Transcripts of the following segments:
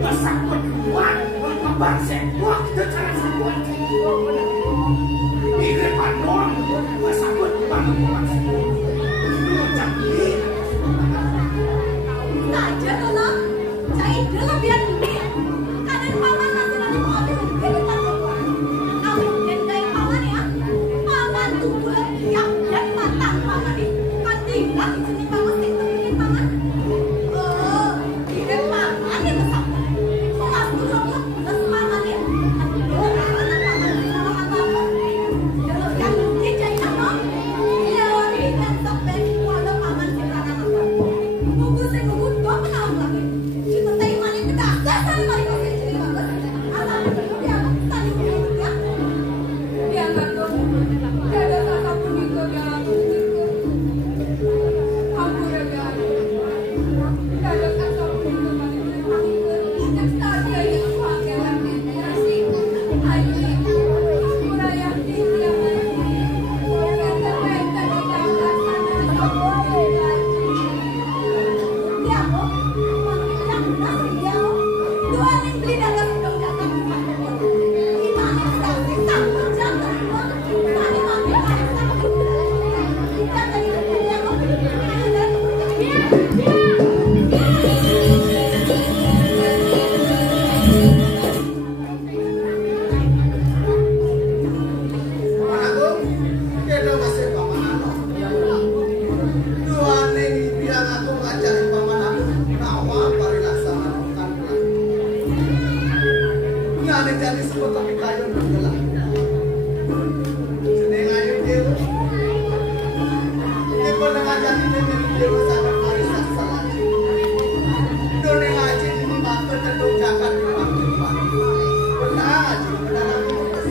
Masakot kuat, magpabansin, wag kita cara sakot. Igre panon, masakot kuat, magpabansin. Luncang ini. Saja Nona, cai dulu biar ini. Kanan paman nanti nanti mau ambil ini paman. Kamu gendai paman ya, paman tunggu yang dan matang paman ini. Kan tinggal di sini paman tinggalin paman. Oh, ini paman itu sama. Mas dulu terus paman ya. Yang ini cai kan ya ini kan sampai walau paman sekarang apa. Buku saya buku dua menang lagi. Kita tadi mana kita dasar mari kau jadi bagus. Anak dia tadi ya. Dia nggak tahu. Dia ada satu pun juga dia aku. Aku udah gak. Dia ada satu pun juga mana aku. Yang tadi aja pakai lagi. Aji. Udah yang dia mana. Yang terbaik tadi dasar sana. Dia kok yang nasi dia dua nih beli dalam dong dalam gimana sih sambut jangan tadi mami kita tadi dia kok Anakku, kita masih paman aku. Dua nih biang aku ngajarin paman aku. Nawa pari laksanakan pulang. Nggak jadi sebut tapi kayu bergerak. Seneng ayu dia. Ini pernah ngajarin dia sadar hari sasa lagi. Doni ngaji ini mantu tendung jagat di waktu pernah ngaji benar aku putus.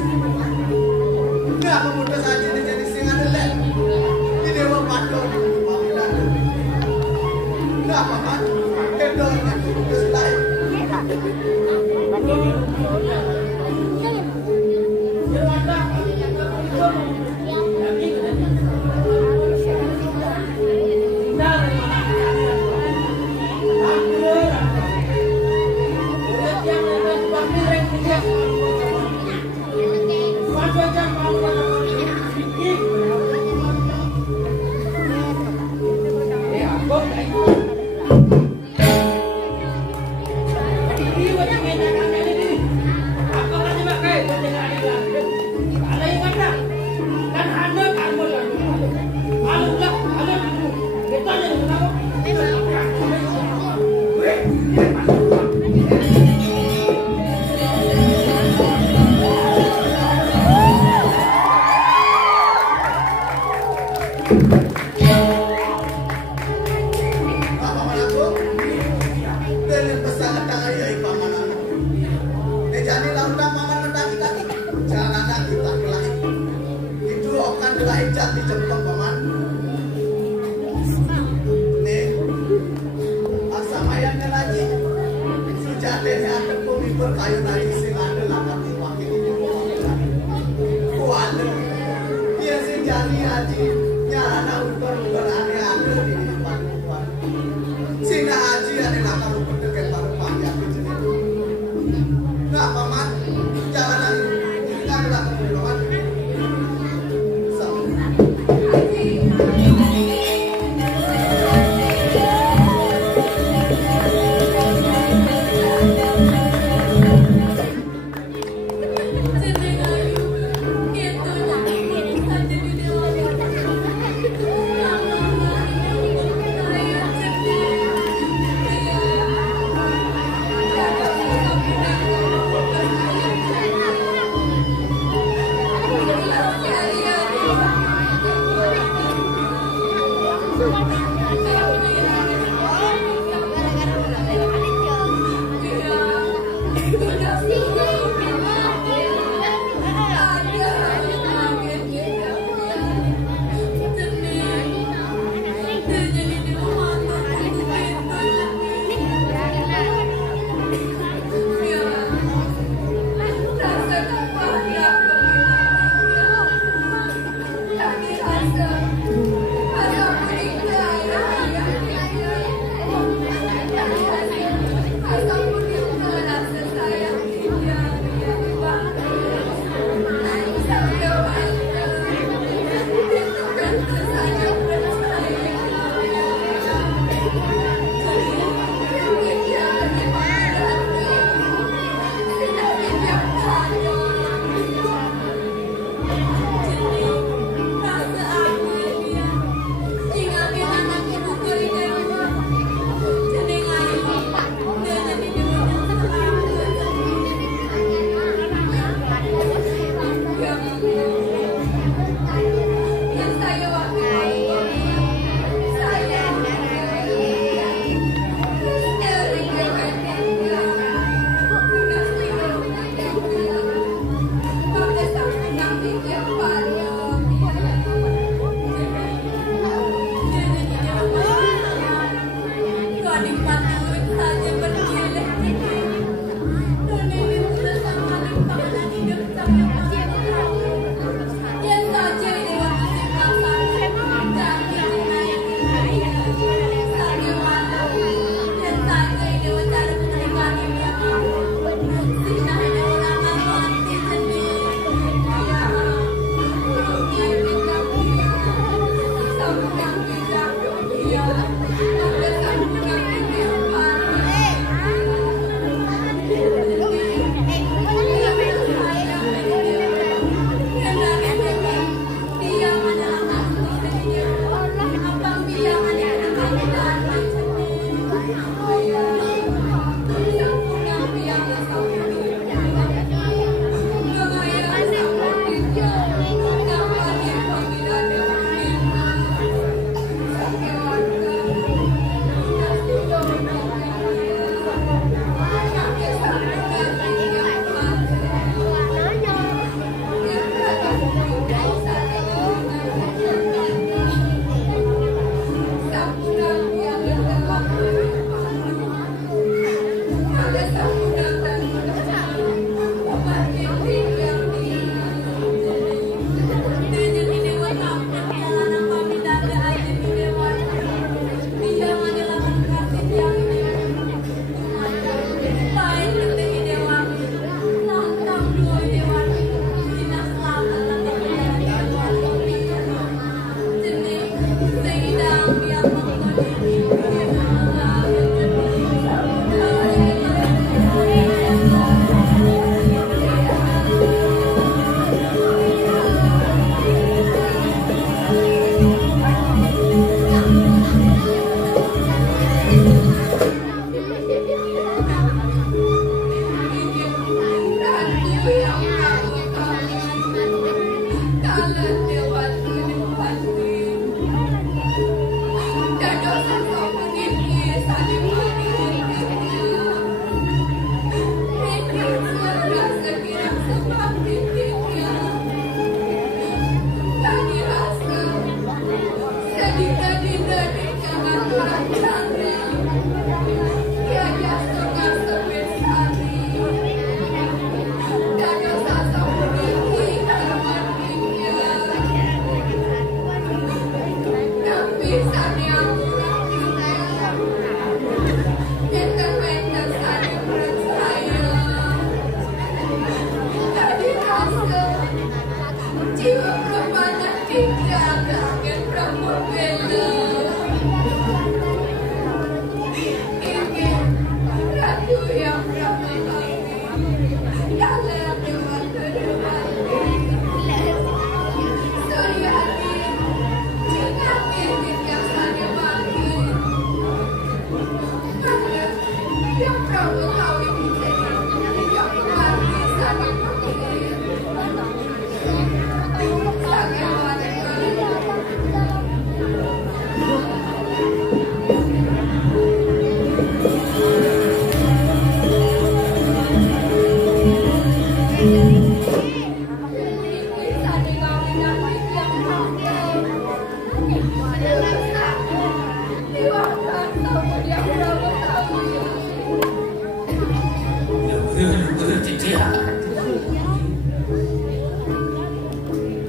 Nggak memutus aja ini jadi singa delek. Ini dewa patung di pamilan. Nggak paman, kedornya putus lain.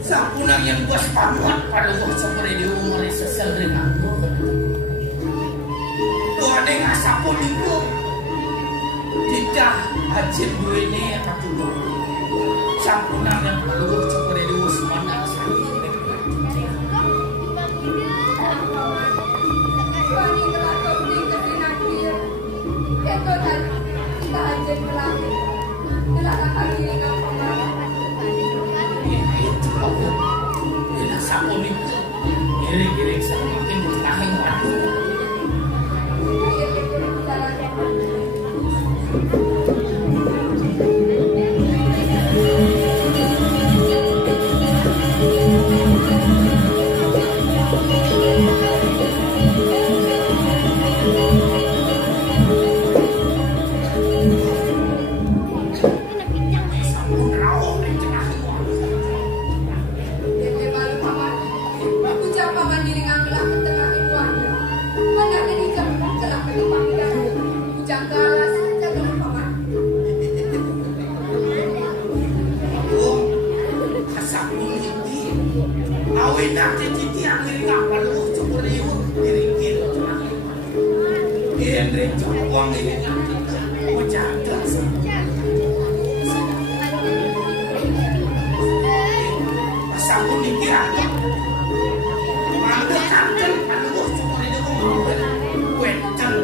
Sapunang yang buas panuan pada waktu seperti di umur sesel dengan Tuhan yang sapun itu tidak hajin gue ini apa dulu sapunang yang pada waktu seperti di umur semana Wangi telah kembali ke sinagir Itu dan kita hajin melangit Telah akan diri kamu Bila sapun itu giring-giring semakin bertahan waktu nanti titi akhirnya kapal lu seperti itu diringkir Henry uang ini berjaga sabun dikira ada kantor aduh seperti itu mau wetan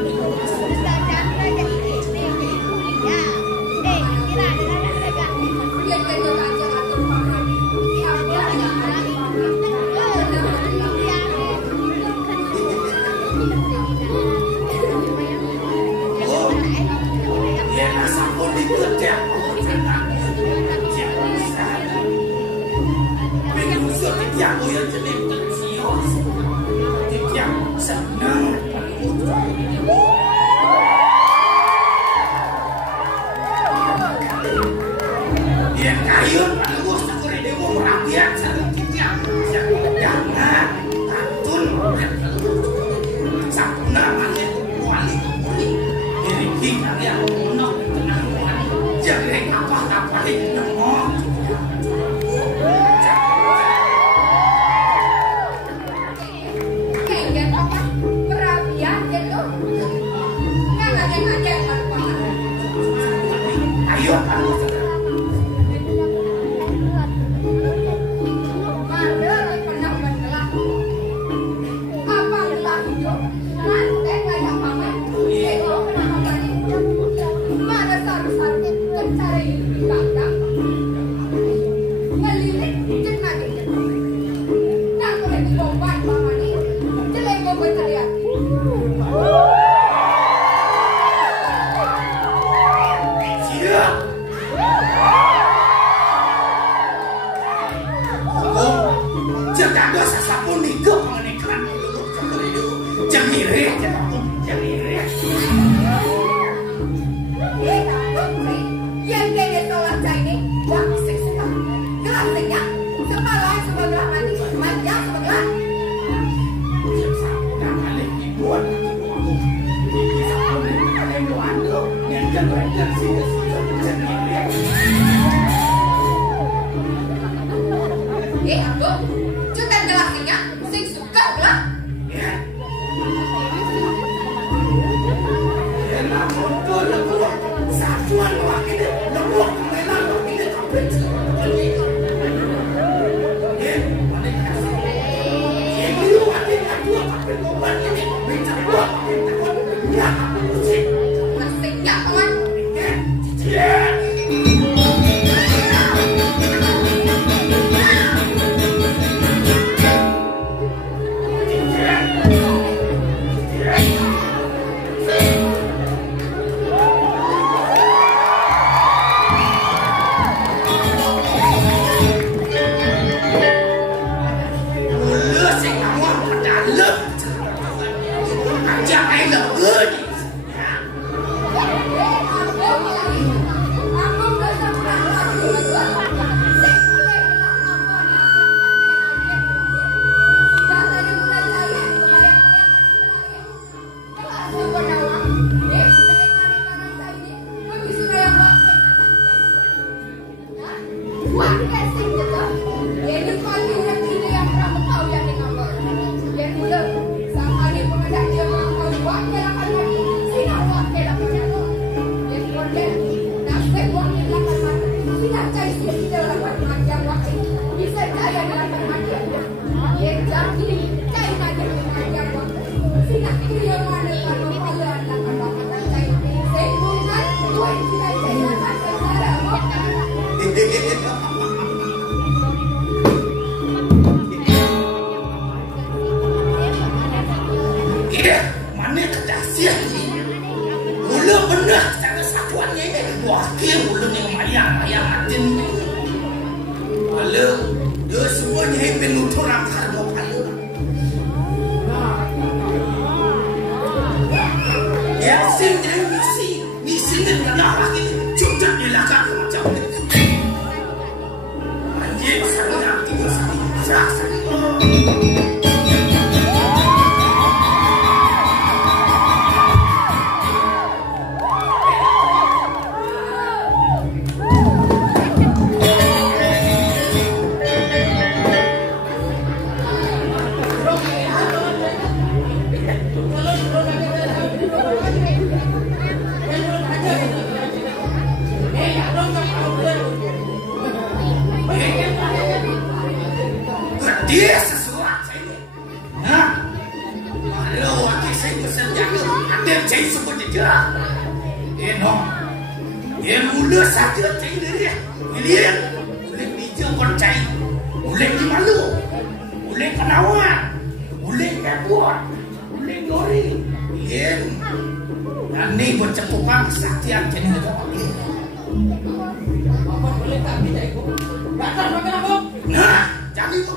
yang gue jadi tersios, yang senang yang kayu, gue syukuri dia gue merapian sedikit yang jangan katun, satu namanya wali diri kalian Jangan apa-apain nyemong. Kayaknya apa? Perabian gitu. Nggak ngajak-ngajak apa. Ayo kamu. Mana pernah bergelah? Apa gelah itu? Nanti kayak apa? Itu kenapa ini? Mana saru-saru mencari di kandang? Ngelirik jenang itu. Nah, kalau dibombai mama ini, jelek bombai teriak. Siap. Jangan dosa sapun nih ke pengenakan dulu. Jangan iri, jangan iri. Yang dia tolak ini, wah seksnya, gelasnya, sebelah sebelah mati, panjang sebelah. Jangan lagi buat aku. Ada doa tu, yang jangan sia-sia jangan iri. Aku, cutan gelasnya, sing suka belah. Ya. Namun tu lebuh satuan wakil lebuh melan wakil kapit. Mana kasih? Yang itu wakil kedua kapit obat ini minta buat ya musik. Mesinnya kawan. Ya. Mana kedasian ni? Mula benar cara satuannya ini. Wakil mula ni mayang atin ni. Mula dia semuanya penutur angkar dua kali. Ya sing dan misi ni kena lagi cucuk di lakar macam ni. Anjing sangat tiga sekali, sekali. Dia sesuatu ini. Nah, kalau wakil saya pesan jaga, ada saya semua dia. Dia no, dia mula saja saya dia. Dia boleh bijak percaya, boleh dimalu, boleh kenawan, boleh kebuat, boleh gori. Dia, dan ni bercepukan kesaktian jenis itu. Apa boleh tak bisa ikut? Batas makan apa? Nah, jadi tu.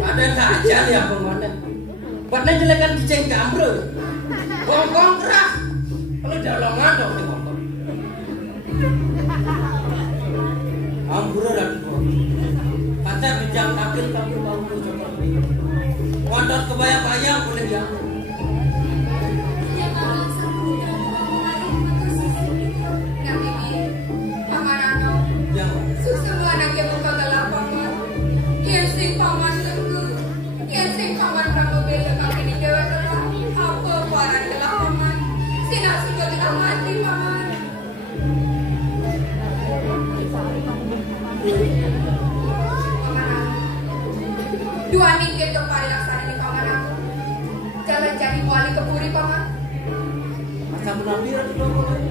Ada tak ajar ya pengonan? Buatnya jelekan kiceng kamro. Kongkong keras. Kalau jalongan dong di motor. Ambro dah tu. Kata bijak takil kamu baru coba. Motor kebayang-bayang boleh dia. Dua minggu itu parilaksana di paman aku. Jalan jadi wali kepuri paman. Masa menambil itu paman.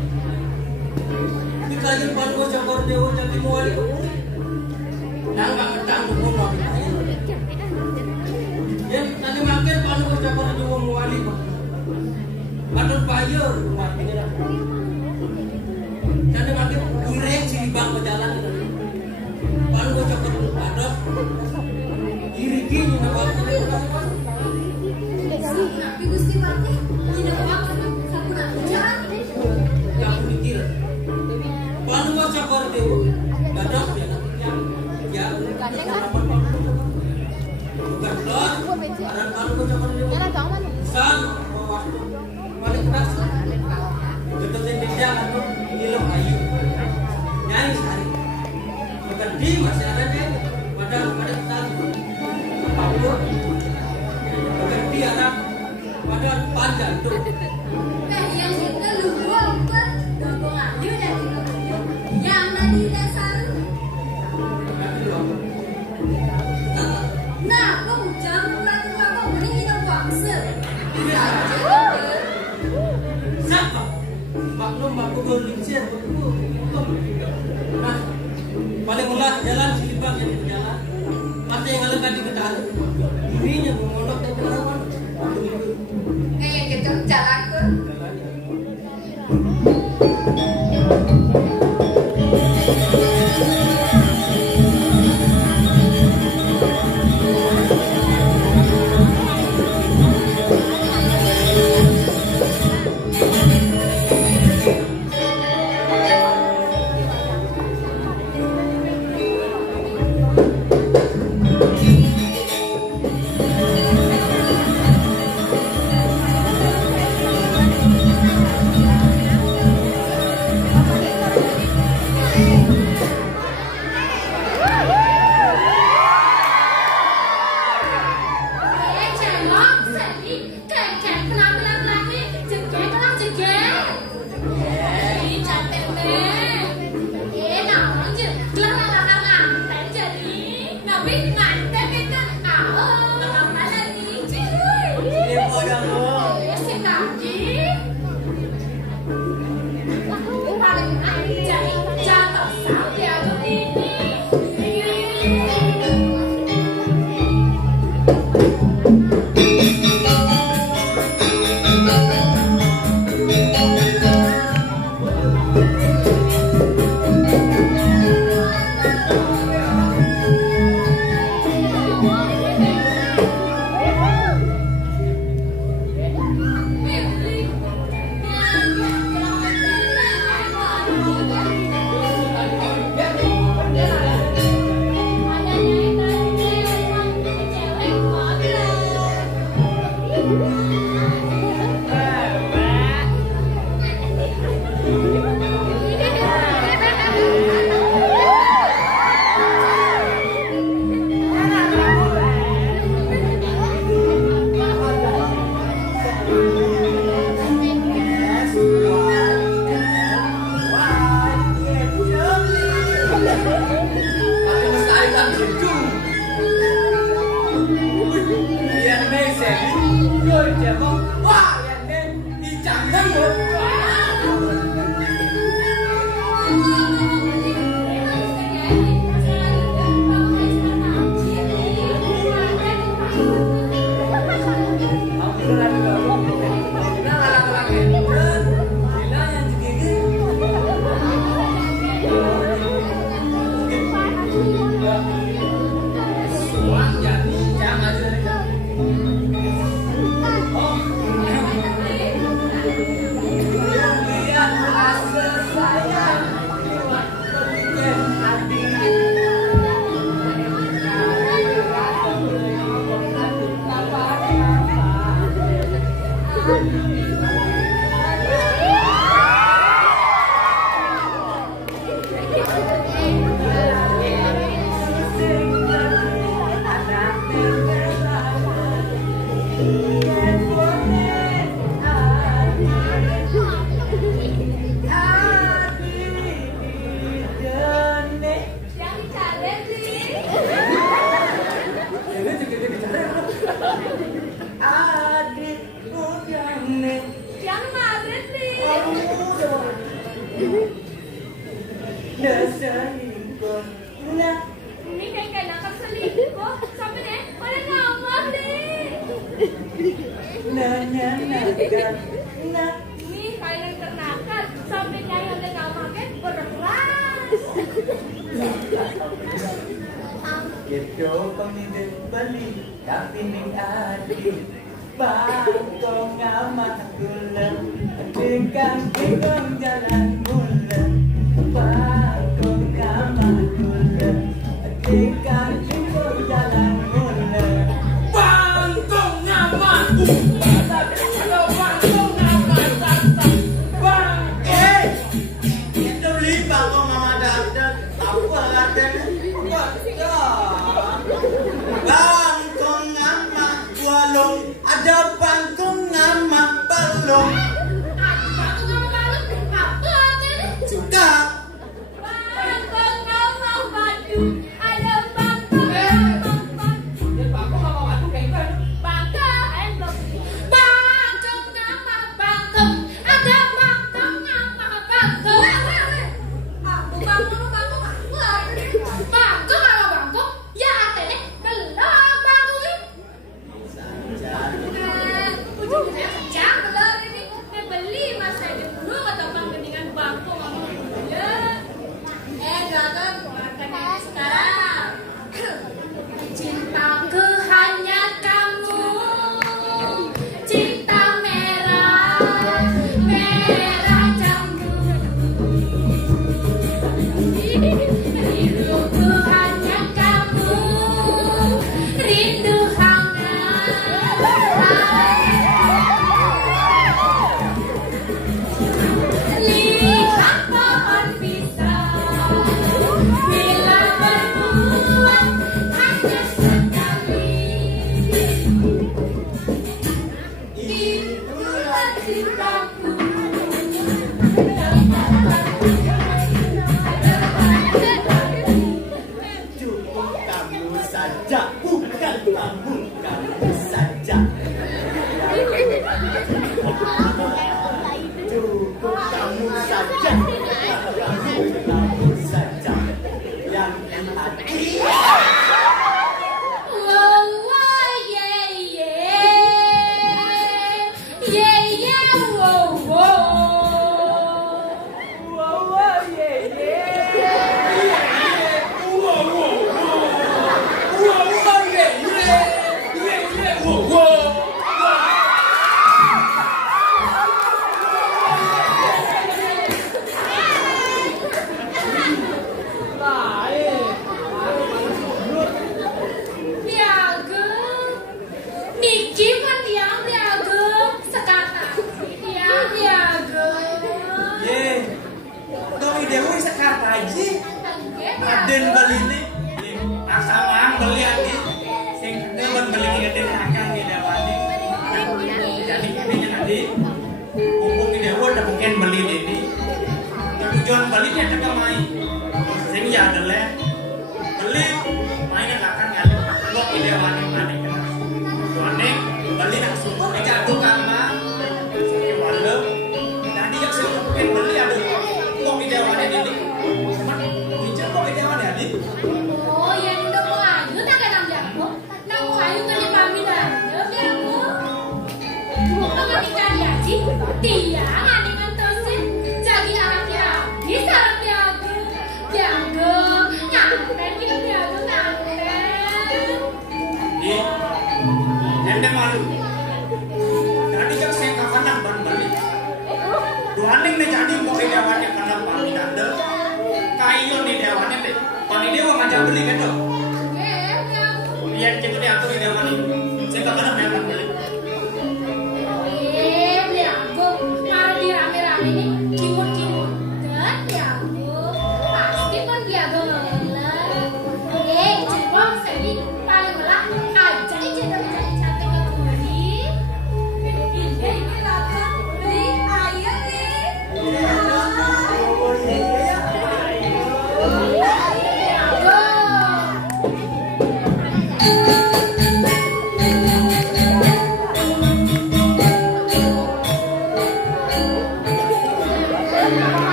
Di kayu pandu cakor dewa jadi wali kepuri. Nangga ketang dukung nabi kayu. Ya nanti makin pandu cakor dewa wali paman. Patut bayar rumah ini lah. Jadi makin dureng silibang ke jalan itu. Pandu cakor padok. Gini waktu Tapi Gusti Wati, ini waktu sapu nak jalan. yang mikir. Palu baca kordewo, gadang ya. Bukan lot, orang palu baca kordewo. San, waktu paling keras. Betul Indonesia kan film ayu. Nyanyi sehari. Bukan di masih ada deh. Padahal kita berhenti anak pada panjang tuh. Yang kita lupa dongeng ayu dan yang tadi dasar. Nah, kamu jangan berani kamu beri kita bangsa. Siapa? Maklum aku berlincir Nah, paling ulah jalan silibang yang berjalan. Masa yang lekat di ketahuan dirinya memondok dan berlawan. Yang gitu jalan ke. Ini kalian kenakan sampai nyai udah nggak makan beras. Gitu pengidep beli tapi ning adi bangkong amat gula dengan kikong jalan mula bangkong amat gula dengan kikong jalan mula Bangkong nyaman. Bangkong nyaman. Bang. Itu beli bangkong mama datang apa datang bangkong nama walong ada bangkong nama balong juga Bangkong nama batu, ada bangkong. Dia bangkong sama batu kayak kan. Bangkong nama bangkong, ada bangkong nama bangkong. Aku bangkong sama bangkong, ya atene belum bangkong. Ujungnya kejam belum ini. Beli mas saya dulu kata bang dengan bangkong sama ya. Jangan keluarkan ini sekarang. Cintaku hanya kamu, cinta merah, merah jambu. Rinduku hanya kamu, rindu hangat. Lihat pohon pisang, bila berbuah hanya sekali. Itulah cintaku. cukup kamu saja bukan kamu saja cukup kamu saja kamu saja yang di hati Wow, wow, yeah, yeah. Yeah, yeah, wow, wow. Piaga. Niki kan tiang piaga. Sekarang tiang piaga. ye doi dewi sekarang aja Tenggelam. Aden beli ini pasangan beli lagi sing dewan beli aden akan di dewani jadi ini nanti mumpung di dewa udah mungkin beli ini tujuan belinya ada main sing ya adalah beli mainnya akan ngali lo di dewani mana wani beli langsung jatuh karena wala tadi yang saya mungkin beli ada lo di dewani ini cuman hijau kok di dewani ini Oh, yang udah mau ayu tak kena jago. Nang mau ayu kali pamit aja jago. Kalau dicari aja, dia ngandingan terusin jadi anak lagi sarap jago. Jago, nganten kita jago nganten. di ente malu tadi kan saya kapan nak beli duaning nih jadi mau di dewani karena pamit anda kayu di dewani deh pamit dewa ngajak beli kan tuh lihat gitu diatur di dewani saya kapan memang beli Beli aku, malah di rame-rame nih, kimut-kimut dan jago. Pasti pun jago ngeler. Jempol seni paling berat aja aja dari cantik ke kuri.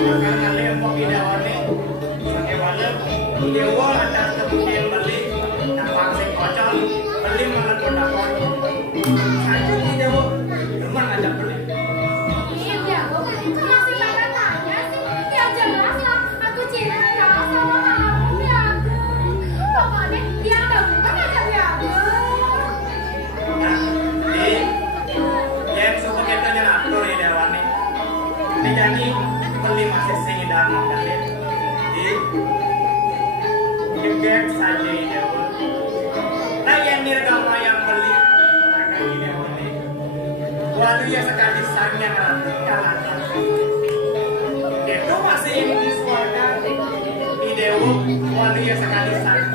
Karena lempok di dawane pakai walem dewa ada kemudian beli nampak sing kocok beli malah kotak kotak saja di dewa memang ada beli Iya, masih tanya sih. Ya jelas lah, aku cinta sama kamu ya. Pokoknya dia bukan aja ya. nah di yang suka kita nyelatur di dawane ini jadi beli masih sing dalam kalian di gembek saja di dewa nah yang nirgama yang beli maka di dewa ini waduh ya sekali sangat kalah itu masih yang disuarakan di dewa waduh ya sekali sangat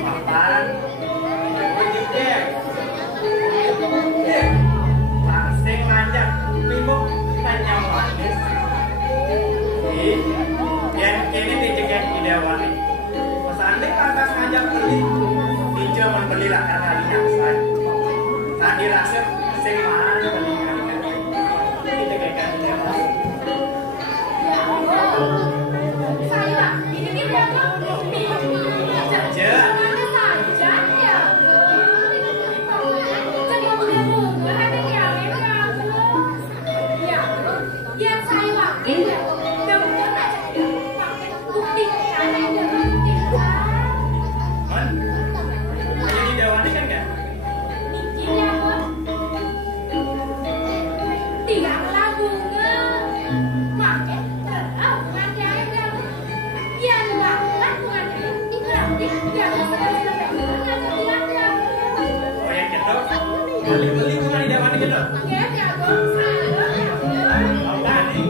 apaan Pasing lanjak mimuk tanya manis yang ini dijaga di dewan pesannya lantas ngajak beli hijau membelilah karena dinaksan tadi rasa sing mahal beli dijaga di dewan Saya, ini berapa? aja Mana saja ya. Jadi aku udah mundur ada yang ya. Ya saya wakil ya. Bener aja ya. Pakai bukti ada yang bukti. man aja di dewan ini kan gak Mikir ya, Bos. Tidak lagunnya. Pakai bukan dia ada. Ya enggak bukan berarti dia ada oh yang gitu beli bukan di dewan ini gitu ya ya Bos. Nah, nih.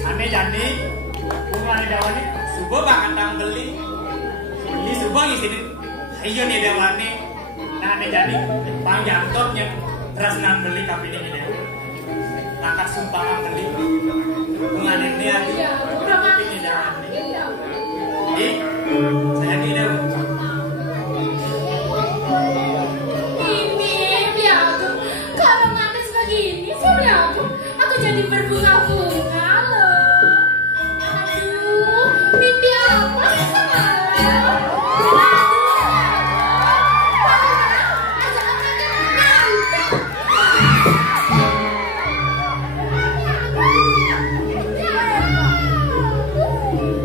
Ane jadi bunga dewan ini subuh banget tang beli subuh ngisiin ayo nih dewan ini nah ane jadi panjang topnya terus nang beli kapil ini deh nakar sumpangan beli bunga ini lagi Ya, udah ini dewan ini ya. jadi saya di dewan Ini biaku. Kalau manis begini sih biaku. Aku jadi berbunga-bunga loh. Aduh, mimpi apa sih semalam?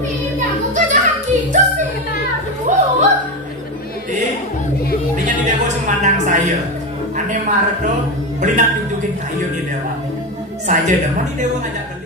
Mimpi aku kok jangan gitu sih. Dengan di dewa semandang saya ane marah beli nak tunjukin kayu di dewa saja dah mau di dewa ngajak beli